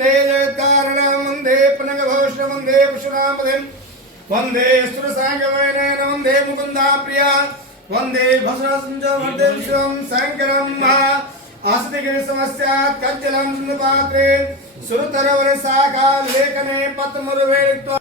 वन्दे जगत्कारणं वन्दे पुनगभूषणं वन्दे पुष्णामधिं वन्दे सुरसाङ्गवेनेन वन्दे मुकुन्दा प्रिया वन्दे भस्मसञ्जवर्ते विश्वं शङ्करं अस्तिगिरिसमस्यात् कञ्चलं सिन्धुपात्रे सुरतरवरशाखा लेखने पत्रमुरुवेलित्वा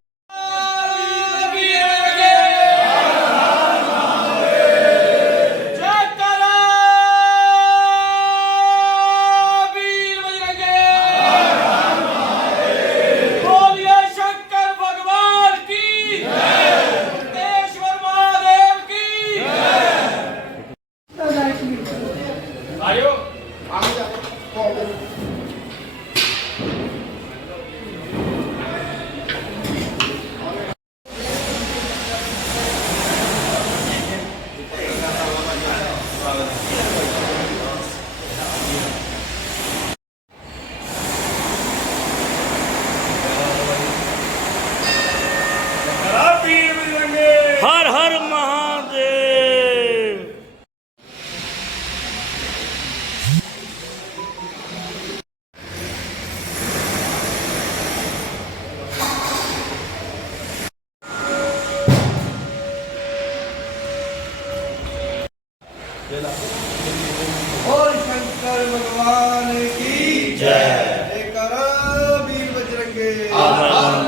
और शंकर भगवान की जय। जयकारा वीर बजरंगे। ਵੀਰ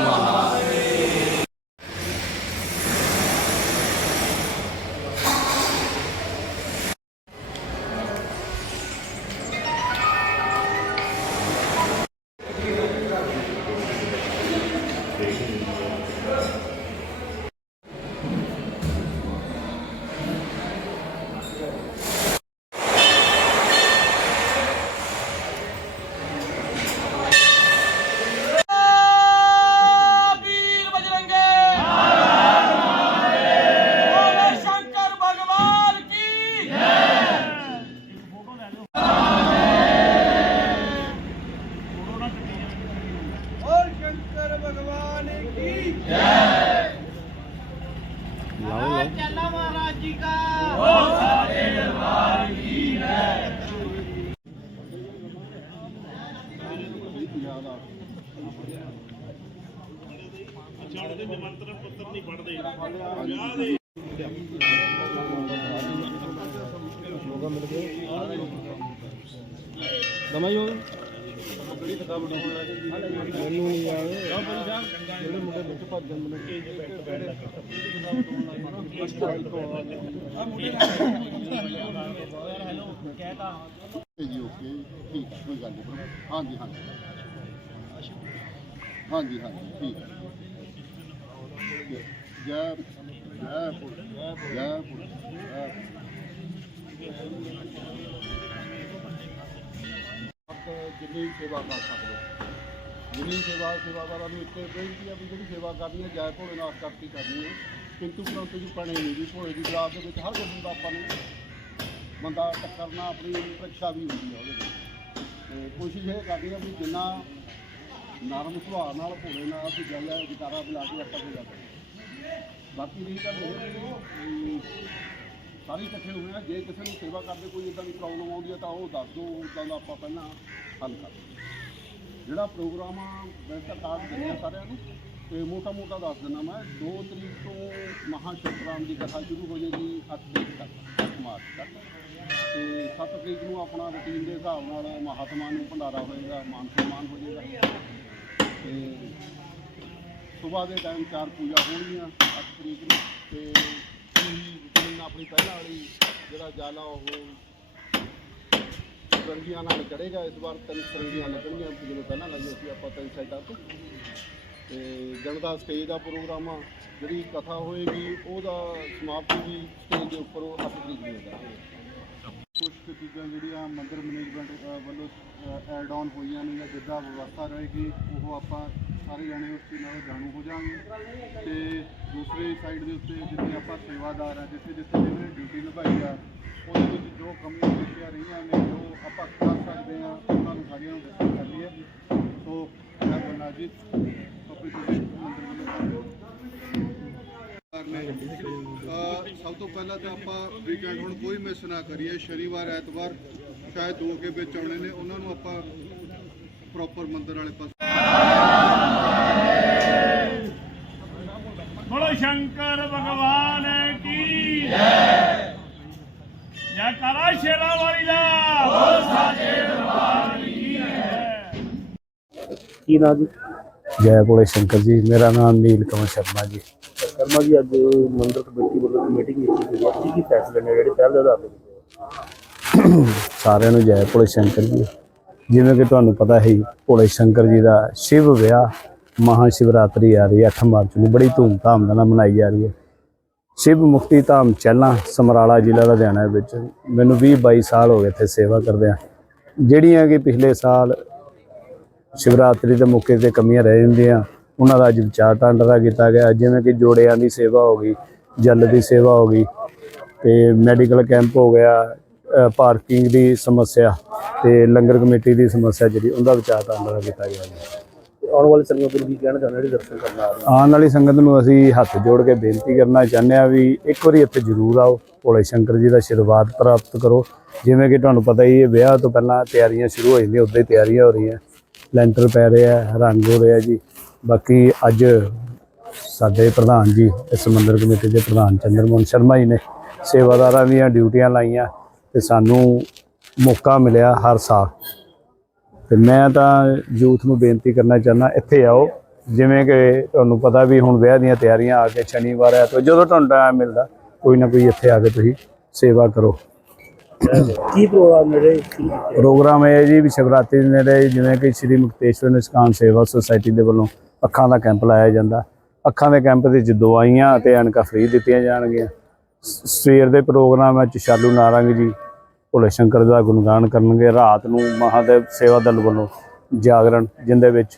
ਜੀ ਓਕੇ ਠੀਕ ਕੋਈ ਗੱਲ ਨਹੀਂ। ਹਾਂਜੀ ਹਾਂਜੀ। ਹਾਂਜੀ ਹਾਂਜੀ ਠੀਕ ਜੈ ਜੈ ਜੈ ਜੈ ਜਿੰਨੀ ਸੇਵਾ ਕਰ ਸਕਦੇ ਜਿੰਨੀ ਸੇਵਾ ਸੇਵਾਦਾਰਾਂ ਨੂੰ ਇੱਥੇ ਬੇਨਤੀ ਆ ਵੀ ਜਿਹੜੀ ਸੇਵਾ ਕਰਨੀ ਹੈ ਜੈ ਭੋਲੇ ਨਾਲ ਕਰਕੇ ਕਰਨੀ ਹੈ ਕਿੰਤੂ ਪਰੰਤੂ ਜੀ ਪਣੇ ਨਹੀਂ ਵੀ ਭੋਲੇ ਦੀ ਬਰਾਤ ਦੇ ਵਿੱਚ ਹਰ ਗੱਲ ਦਾ ਆਪਾਂ ਨੂੰ ਬੰਦਾ ਟੱਕਰਨਾ ਆਪਣੀ ਪ੍ਰੀਖਿਆ ਵੀ ਹੁੰਦੀ ਹੈ ਉਹਦੇ ਵਿੱਚ ਕੋਸ਼ਿਸ਼ ਇਹ ਕਰਨੀ ਆ ਵੀ ਜਿੰਨਾ ਨਰਮ ਸੁਭਾਅ ਨਾਲ ਭੋਲੇ ਨਾਲ ਅਸੀਂ ਗੱਲ ਹੈ ਵਿਚਾਰਾ ਬੁਲਾ ਕੇ ਆਪਾਂ ਕੋਈ ਗੱਲ ਬਾਕੀ ਰਹੀ ਗੱਲ ਇਹ ਸਾਰੇ ਇਕੱਠੇ ਹੋਏ ਆ, ਜੇ ਕਿਸੇ ਨੂੰ ਸੇਵਾ ਕਰਦੇ ਕੋਈ ਇਦਾਂ ਦੀ ਪ੍ਰੋਬਲਮ ਆਉਂਦੀ ਹੈ ਤਾਂ ਉਹ ਦੱਸ ਦਿਓ ਉਦਾਂ ਦਾ ਆਪਾਂ ਪਹਿਲਾਂ ਹੱਲ ਕਰ ਜਿਹੜਾ ਪ੍ਰੋਗਰਾਮ ਆ, ਮੈਂ ਤਾਂ ਕਾਰਡ ਦਿੰਦੇ ਸਾਰਿਆਂ ਨੂੰ, ਤੇ ਮੋਟਾ ਮੋਟਾ ਦੱਸ ਦਿੰਦਾ ਮੈਂ 2 ਤਰੀਕ ਤੋਂ ਮਹਾ ਸ਼ਿਵਰਾਮ ਦੀ ਕਥਾ ਸ਼ੁਰੂ ਹੋ ਜਾਏਗੀ 8 ਤਰੀਕ ਤੱਕ 8 ਮਾਰਚ ਤੱਕ। ਤੇ 7 ਤਰੀਕ ਨੂੰ ਆਪਣਾ ਰੁਟੀਨ ਦੇ ਹਿਸਾਬ ਨਾਲ ਮਹਾਤਮਾ ਨੂੰ ਭੰਡਾਰਾ ਹੋਏਗਾ, ਮਾਨ ਸਨਮਾਨ ਹੋ ਜਾਏਗਾ। ਤੇ ਸਵੇਰ ਦੇ ਟਾਈਮ ਚਾਰ ਪੂਜਾ ਹੋਣਗੀਆਂ 8 ਤਰੀਕ ਨੂੰ, ਤੇ ਰੁਟੀਨ ਆਪਣੀ ਪਹਿਲਾਂ ਵਾਲੀ, ਜਿਹੜਾ ਜਾਲਾ ਉਹ ਸਰੰਗੀਆਂ ਨਾਲ ਚੜੇਗਾ ਇਸ ਵਾਰ ਤਿੰਨ ਸਰੰਗੀਆਂ ਲੱਗਣਗੀਆਂ, ਜਿਵੇਂ ਪਹਿਲਾਂ ਲਾਈਆਂ ਸੀ, ਆਪਾਂ ਤਿੰਨ ਸਾਈਡਾਂ ਤੋਂ। ਤੇ ਜਨਤਾ ਸਟੇਜ ਦਾ ਪ੍ਰੋਗਰਾਮ ਆ, ਜਿਹੜੀ ਕਥਾ ਹੋਏਗੀ, ਉਹਦਾ ਸਮਾਪਤੀ ਵੀ ਸਟੇਜ ਦੇ ਉੱਪਰ ਉਹ 8 ਤਰੀਕ ਨੂੰ ਹੋਏਗਾ। ਕੁਝ ਚੀਜ਼ਾਂ ਜਿਹੜੀਆਂ ਮੰਦਰ ਮੈਨੇਜਮੈਂਟ ਵੱਲੋਂ ਐਡ ਆਨ ਹੋਈਆਂ ਜਾਂ ਜਿੱਦਾਂ ਵਿਵਸਥਾ ਰਹੇਗੀ, ਉਹ ਆਪਾਂ ਸਾਰੇ ਜਾਣੇ ਉਸ ਚੀਜ਼ ਨਾਲ ਜਾਣੂ ਹੋ ਜਾਵਾਂਗੇ। ਤੇ ਦੂਸਰੀ ਸਾਈਡ ਦੇ ਉੱਤੇ ਜਿੱਥੇ ਆਪਾਂ ਸੇਵਾਦਾਰ ਆ, ਜਿੱਥੇ ਜਿੱਥੇ ਜਿਵੇਂ ਡਿਊਟੀ ਨਿਭਾਈ ਆ, ਉਹਦੇ ਵਿੱਚ ਜੋ ਕਮੀਆਂ ਪੇਸ਼ੀਆਂ ਰਹੀਆਂ ਨੇ, ਜੋ ਆਪਾਂ ਕਰ ਸਕਦੇ ਆ ਉਹਨਾਂ ਨੂੰ ਸਾਰੀਆਂ ਨੂੰ ਡਿਸਕਸ ਕਰ ਲਈਏ ਸੋ, ਮੈਂ ਜਾਣਾ ਜੀ ਸਭ ਤੋਂ ਪਹਿਲਾਂ ਤਾਂ ਆਪਾਂ ਵੀਕਐਂਡ ਹੁਣ ਕੋਈ ਮਿਸ ਨਾ ਕਰੀਏ, ਸ਼ਨੀਵਾਰ, ਐਤਵਾਰ, ਸ਼ਾਇਦ ਦੋ ਕੇ ਵਿੱਚ ਆਉਣੇ ਨੇ, ਉਹਨਾਂ ਨੂੰ ਆਪਾਂ ਪ੍ਰੋਪਰ ਮੰਦਰ ਵਾਲੇ ਪਾਸੇ। ਬੋਲੋ ਸ਼ੰਕਰ ਭਗਵਾਨ ਕੀ ਜੈ। ਜੈ ਕਰਾ ਸ਼ੇਰਾ ਵਾਲੀ ਦਾ। ਬੋਲ ਸਾਜੇ ਕੀ ਨਾਮ ਜੀ? ਜੈ ਬੋਲੇ ਸ਼ੰਕਰ ਜੀ ਮੇਰਾ ਨਾਮ ਨੀਲ ਕਮਲ ਸ਼ਰਮਾ ਜੀ। ਸ਼ਰਮਾ ਜੀ ਅੱਜ ਮੰਦਰ ਕਮੇਟੀ ਵੱਲੋਂ ਮੀਟਿੰਗ ਕੀਤੀ ਗਈ ਕੀ ਕੀ ਫੈਸਲੇ ਨੇ ਜਿਹੜੇ ਪਹਿਲ ਦੇ ਸਾਰਿਆਂ ਨੂੰ ਜੈ ਭੋਲੇ ਸ਼ੰਕਰ ਜੀ। ਜਿਵੇਂ ਕਿ ਤੁਹਾਨੂੰ ਪਤਾ ਹੈ ਹੀ, ਭੋਲੇ ਸ਼ੰਕਰ ਜੀ ਦਾ ਸ਼ਿਵ ਵਿਆਹ ਮਹਾ ਸ਼ਿਵਰਾਤਰੀ ਆ ਰਹੀ ਹੈ 8 ਮਾਰਚ ਨੂੰ ਬੜੀ ਧੂਮਧਾਮ ਦੇ ਨਾਲ ਮਨਾਈ ਜਾ ਰਹੀ ਹੈ। ਸ਼ਿਵ ਮੁਕਤੀ ਧਾਮ ਚਹਿਲਾਂ ਸਮਰਾਲਾ ਜ਼ਿਲ੍ਹਾ ਲੁਧਿਆਣਾ ਵਿੱਚ ਮੈਨੂੰ 20 22 ਸਾਲ ਹੋ ਗਏ ਇੱਥੇ ਸੇਵਾ ਕਰਦਿਆਂ ਜਿਹੜੀਆਂ ਕਿ ਪਿਛਲੇ ਸਾਲ ਸ਼ਿਵਰਾਤਰੀ ਦੇ ਮੌਕੇ ਤੇ ਕਮੀਆਂ ਰਹਿ ਜਾਂਦੀਆਂ ਉਹਨਾਂ ਦਾ ਅੱਜ ਵਿਚਾਰ ਟਾਂਡਰਾ ਕੀਤਾ ਗਿਆ। ਜਿਵੇਂ ਕਿ ਜੋੜਿਆਂ ਦੀ ਸੇਵਾ ਹੋ ਗਈ ਜਲ ਦੀ ਸੇਵਾ ਹੋ ਗਈ ਤੇ ਮੈਡੀਕਲ ਕੈਂਪ ਹੋ ਗਿਆ ਪਾਰਕਿੰਗ ਦੀ ਸਮੱਸਿਆ ਤੇ ਲੰਗਰ ਕਮੇਟੀ ਦੀ ਸਮੱਸਿਆ ਜਿਹੜੀ ਉਹਦਾ ਵਿਚਾਰ ਟਾਂਡਰਾ ਕੀਤਾ ਗਿਆ ਜੀ। ਆਉਣ ਵਾਲੇ ਸਮੇਂ ਵਿੱਚ ਕੀ ਕਹਿਣਾ ਚਾਹੁੰਦੇ ਜਿਹੜੇ ਦਰਸ਼ਨ ਕਰਨ ਆ ਰਹੇ ਆਉਣ ਵਾਲੀ ਸੰਗਤ ਨੂੰ ਅਸੀਂ ਹੱਥ ਜੋੜ ਕੇ ਬੇਨਤੀ ਕਰਨਾ ਚਾਹੁੰਦੇ ਆ ਵੀ ਇੱਕ ਵਾਰੀ ਇੱਥੇ ਜ਼ਰੂਰ ਆਓ ਭੋਲੇ ਸ਼ੰਕਰ ਜੀ ਦਾ ਆਸ਼ੀਰਵਾਦ ਪ੍ਰਾਪਤ ਕਰੋ। ਜਿਵੇਂ ਕਿ ਤੁਹਾਨੂੰ ਪਤਾ ਹੀ ਹੈ ਵਿਆਹ ਤੋਂ ਪਹਿਲਾਂ ਤਿਆਰੀਆਂ ਸ਼ੁਰੂ ਹੋ ਜਾਂਦੀਆਂ ਉੱਦਾਂ ਹੀ ਤਿਆਰੀਆਂ ਹੋ ਰਹੀਆਂ। ਲੈਂਟਰ ਪੈ ਰਿਹਾ ਰੰਗ ਹੋ ਰਿਹਾ ਜੀ। ਬਾਕੀ ਅੱਜ ਸਾਡੇ ਪ੍ਰਧਾਨ ਜੀ ਇਸ ਮੰਦਿਰ ਕਮੇਟੀ ਦੇ ਪ੍ਰਧਾਨ ਚੰਦਰਮੋਹਨ ਸ਼ਰਮਾ ਜੀ ਨੇ ਸੇਵਾਦਾਰਾਂ ਦੀਆਂ ਡਿਊਟੀਆਂ ਲਾਈਆਂ। ਤੇ ਸਾਨੂੰ ਮੌਕਾ ਮਿਲਿਆ ਹਰ ਸਾਲ। ਤੇ ਮੈਂ ਤਾਂ ਯੂਥ ਨੂੰ ਬੇਨਤੀ ਕਰਨਾ ਚਾਹੁੰਦਾ ਇੱਥੇ ਆਓ। ਜਿਵੇਂ ਕਿ ਤੁਹਾਨੂੰ ਪਤਾ ਵੀ ਹੁਣ ਵਿਆਹ ਦੀਆਂ ਤਿਆਰੀਆਂ ਆ ਕੇ ਸ਼ਨੀਵਾਰ ਹੈ ਤਾਂ ਜਦੋਂ ਤੁਹਾਨੂੰ ਟਾਈਮ ਮਿਲਦਾ ਕੋਈ ਨਾ ਕੋਈ ਇੱਥੇ ਆ ਕੇ ਤੁਸੀਂ ਸੇਵਾ ਕਰੋ। ਕੀ ਪ੍ਰੋਗਰਾਮ ਕੀ ਪ੍ਰੋਗਰਾਮ ਇਹ ਹੈ ਜੀ ਵੀ ਸ਼ਿਵਰਾਤਰੀ ਦੇ ਨੇੜੇ ਜਿਵੇਂ ਕਿ ਸ੍ਰੀ ਮੁਕਤੇਸ਼ਵਰ ਨਿਸ਼ਕਾਨ ਸੇਵਾ ਸੁਸਾਇਟੀ ਦੇ ਵੱਲੋਂ ਅੱਖਾਂ ਦਾ ਕੈਂਪ ਲਾਇਆ ਜਾਂਦਾ। ਅੱਖਾਂ ਦੇ ਕੈਂਪ ਦੇ ਵਿੱਚ ਦਵਾਈਆਂ ਅਤੇ ਐਨਕਾਂ ਫ੍ਰੀ ਦਿੱਤੀਆਂ ਜਾਣਗੀਆਂ। ਸਵੇਰ ਦੇ ਪ੍ਰੋਗਰਾਮ ਵਿੱਚ ਸ਼ਾਲੂ ਨਾਰੰਗ ਜੀ ਭੋਲੇ ਸ਼ੰਕਰ ਦਾ ਗੁਣਗਾਨ ਕਰਨਗੇ ਰਾਤ ਨੂੰ ਮਹਾਦੇਵ ਸੇਵਾ ਦਲ ਵੱਲੋਂ ਜਾਗਰਣ ਜਿੰਦੇ ਵਿੱਚ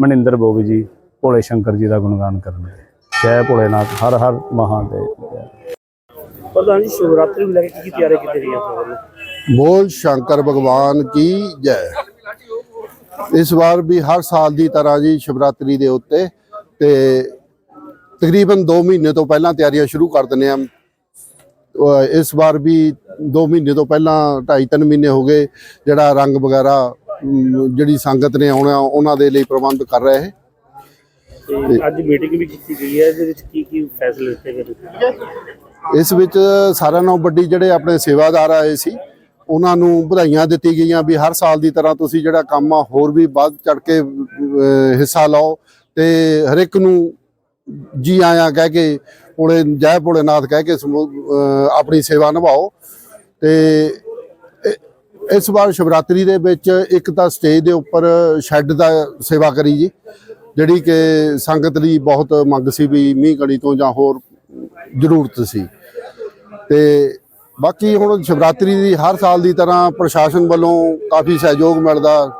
ਮਨਿੰਦਰ ਬੋਗ ਜੀ ਭੋਲੇ ਸ਼ੰਕਰ ਜੀ ਦਾ ਗੁਣਗਾਨ ਕਰਨਗੇ। ਜੈ ਭੋਲੇਨਾਥ ਹਰ ਹਰ ਮਹਾਦੇਵ। ਪ੍ਰਧਾਨ ਜੀ ਸ਼ਿਵਰਾਤਰੀ ਨੂੰ ਲੈ ਕੇ ਤਿਆਰੀ ਕੀਤੀ ਗਈ ਹੈ ਆਪਣੇ ਵੱਲੋਂ? ਬੋਲ ਸ਼ੰਕਰ ਭਗਵਾਨ ਕੀ ਜੈ। ਇਸ ਵਾਰ ਵੀ ਹਰ ਸਾਲ ਦੀ ਤਰ੍ਹਾਂ ਜੀ ਸ਼ਿਵਰਾਤਰੀ ਦੇ ਉੱਤੇ ਤੇ ਤਕਰੀਬਨ 2 ਮਹੀਨੇ ਤੋਂ ਪਹਿਲਾਂ ਤਿਆਰੀਆਂ ਸ਼ੁਰੂ ਕਰ ਦਿੰਦੇ ਆ ਇਸ ਵਾਰ ਵੀ 2 ਮਹੀਨੇ ਤੋਂ ਪਹਿਲਾਂ 2.5-3 ਮਹੀਨੇ ਹੋ ਗਏ ਜਿਹੜਾ ਰੰਗ ਵਗੈਰਾ ਜਿਹੜੀ ਸੰਗਤ ਨੇ ਆਉਣਾ ਉਹਨਾਂ ਦੇ ਲਈ ਪ੍ਰਬੰਧ ਕਰ ਰਹੇ ਹੈ। ਅੱਜ ਮੀਟਿੰਗ ਵੀ ਕੀਤੀ ਗਈ ਹੈ ਇਹਦੇ ਵਿੱਚ ਕੀ ਕੀ ਫੈਸਲੇ ਲਿੱਤੇ ਗਏ ਇਸ ਵਿੱਚ ਸਾਰਿਆਂ ਨਾਲੋਂ ਵੱਡੀ ਜਿਹੜੇ ਆਪਣੇ ਸੇਵਾਦਾਰ ਆਏ ਸੀ ਉਹਨਾਂ ਨੂੰ ਵਧਾਈਆਂ ਦਿੱਤੀ ਗਈਆਂ ਵੀ ਹਰ ਸਾਲ ਦੀ ਤਰ੍ਹਾਂ ਤੁਸੀਂ ਜਿਹੜਾ ਕੰਮ ਆ ਹੋਰ ਵੀ ਵੱਧ ਚੜ ਕੇ ਹਿੱਸਾ ਲਓ ਤੇ ਹਰ ਇੱਕ ਨੂੰ ਜੀ ਆਇਆਂ ਕਹਿ ਕੇ ਭੋਲੇ ਜੈ ਭੋਲੇਨਾਥ ਕਹਿ ਕੇ ਸਮੂ- ਆਪਣੀ ਸੇਵਾ ਨਿਭਾਓ। ਤੇ ਇਸ ਵਾਰ ਸ਼ਿਵਰਾਤਰੀ ਦੇ ਵਿੱਚ ਇੱਕ ਤਾਂ ਸਟੇਜ ਦੇ ਉੱਪਰ ਸ਼ੈੱਡ ਦਾ ਸੇਵਾ ਕਰੀ ਜੀ, ਜਿਹੜੀ ਕਿ ਸੰਗਤ ਲਈ ਬਹੁਤ ਮੰਗ ਸੀ ਵੀ ਮੀਂਹ ਕਣੀ ਤੋਂ ਜਾਂ ਹੋਰ ਜ਼ਰੂਰਤ ਸੀ। ਤੇ ਬਾਕੀ ਹੁਣ ਸ਼ਿਵਰਾਤਰੀ ਦੀ ਹਰ ਸਾਲ ਦੀ ਤਰ੍ਹਾਂ ਪ੍ਰਸ਼ਾਸਨ ਵੱਲੋਂ ਕਾਫੀ ਸਹਿਯੋਗ ਮਿਲਦਾ।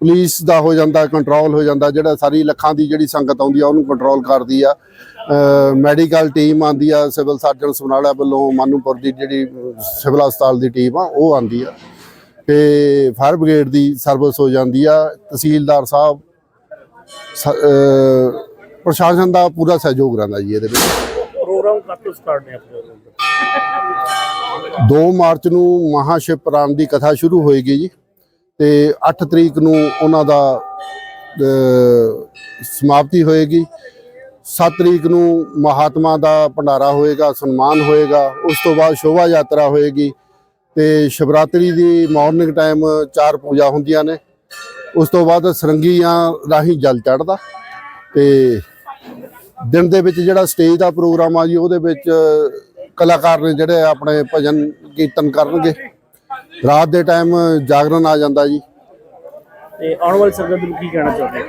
ਪੁਲਿਸ ਦਾ ਹੋ ਜਾਂਦਾ ਕੰਟਰੋਲ ਹੋ ਜਾਂਦਾ ਜਿਹੜਾ ਸਾਰੀ ਲੱਖਾਂ ਦੀ ਜਿਹੜੀ ਸੰਗਤ ਆਉਂਦੀ ਆ ਉਹਨੂੰ ਕੰਟਰੋਲ ਕਰਦੀ ਆ। ਮੈਡੀਕਲ ਟੀਮ ਆਂਦੀ ਆ ਸਿਵਲ ਸਰਜਨ ਸਮਰਾਲਾ ਵੱਲੋਂ ਮਾਨੂਪੁਰ ਦੀ ਜਿਹੜੀ ਸਿਵਲ ਹਸਪਤਾਲ ਦੀ ਟੀਮ ਆ ਉਹ ਆਂਦੀ ਆ। ਤੇ ਫਾਇਰ ਬ੍ਰਿਗੇਡ ਦੀ ਸਰਵਿਸ ਹੋ ਜਾਂਦੀ ਆ। ਤਹਿਸੀਲਦਾਰ ਸਾਹਿਬ ਪ੍ਰਸ਼ਾਸਨ ਦਾ ਪੂਰਾ ਸਹਿਯੋਗ ਰਹਿੰਦਾ ਜੀ ਇਹਦੇ ਵਿੱਚ। ਪ੍ਰੋਗਰਾਮ ਕਦ ਤੋਂ ਸਟਾਰਟ ਨੇ ਆਪਣੇ ਵੱਲੋਂ 2 ਮਾਰਚ ਨੂੰ ਮਹਾ ਸ਼ਿਵ ਪੁਰਾਣ ਦੀ ਕਥਾ ਸ਼ੁਰੂ ਹੋਏਗੀ ਜੀ। ਤੇ 8 ਤਰੀਕ ਨੂੰ ਉਹਨਾਂ ਦਾ ਸਮਾਪਤੀ ਹੋਏਗੀ। 7 ਤਰੀਕ ਨੂੰ ਮਹਾਤਮਾ ਦਾ ਭੰਡਾਰਾ ਹੋਏਗਾ, ਸਨਮਾਨ ਹੋਏਗਾ। ਉਸ ਤੋਂ ਬਾਅਦ ਸ਼ੋਭਾ ਯਾਤਰਾ ਹੋਏਗੀ ਤੇ ਸ਼ਿਵਰਾਤਰੀ ਦੀ ਮਾਰਨਿੰਗ ਟਾਈਮ ਚਾਰ ਪੂਜਾ ਹੁੰਦੀਆਂ ਨੇ। ਉਸ ਤੋਂ ਬਾਅਦ ਸਰੰਗੀਆਂ ਰਾਹੀਂ ਜਲ ਚੜਦਾ ਤੇ ਦਿਨ ਦੇ ਵਿੱਚ ਜਿਹੜਾ ਸਟੇਜ ਦਾ ਪ੍ਰੋਗਰਾਮ ਆ ਜੀ, ਉਹਦੇ ਵਿੱਚ ਕਲਾਕਾਰ ਨੇ ਜਿਹੜੇ ਆਪਣੇ ਭਜਨ ਕੀਰਤਨ ਕਰਨਗੇ। ਰਾਤ ਦੇ ਟਾਈਮ ਜਾਗਰਣ ਆ ਜਾਂਦਾ ਜੀ। ਤੇ ਆਉਣ ਵਾਲੀ ਸੰਗਤ ਨੂੰ ਕੀ ਕਹਿਣਾ ਚਾਹੁੰਦੇ?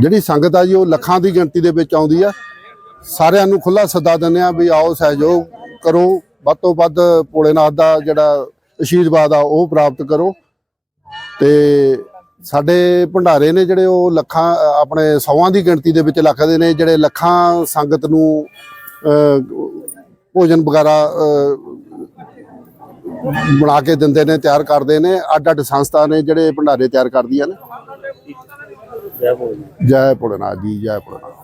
ਜਿਹੜੀ ਸੰਗਤ ਆ ਜੀ ਉਹ ਲੱਖਾਂ ਦੀ ਗਿਣਤੀ ਦੇ ਵਿੱਚ ਆਉਂਦੀ ਆ। ਸਾਰਿਆਂ ਨੂੰ ਖੁੱਲਾ ਸੱਦਾ ਦਿੰਦੇ ਆ ਵੀ ਆਓ ਸਹਿਯੋਗ ਕਰੋ। ਵੱਧ ਤੋਂ ਵੱਧ ਭੋਲੇਨਾਥ ਦਾ ਜਿਹੜਾ ਅਸ਼ੀਰਵਾਦ ਆ ਉਹ ਪ੍ਰਾਪਤ ਕਰੋ। ਤੇ ਸਾਡੇ ਭੰਡਾਰੇ ਨੇ ਜਿਹੜੇ ਉਹ ਲੱਖਾਂ ਆਪਣੇ ਸੌਆਂ ਦੀ ਗਿਣਤੀ ਦੇ ਵਿੱਚ ਲੱਖਦੇ ਨੇ ਜਿਹੜੇ ਲੱਖਾਂ ਸੰਗਤ ਨੂੰ ਭੋਜਨ ਵਗੈਰਾ ਬਣਾ ਕੇ ਦਿੰਦੇ ਨੇ ਤਿਆਰ ਕਰਦੇ ਨੇ ਅੱਡ ਅੱਡ ਸੰਸਥਾ ਨੇ ਜਿਹੜੇ ਭੰਡਾਰੇ ਤਿਆਰ ਕਰਦੀਆਂ ਨੇ। ਜੈ ਭੋਲੇ। ਜੈ ਭੋਲੇਨਾਥ ਜੀ ਜੈ ਭੋਲੇਨਾਥ।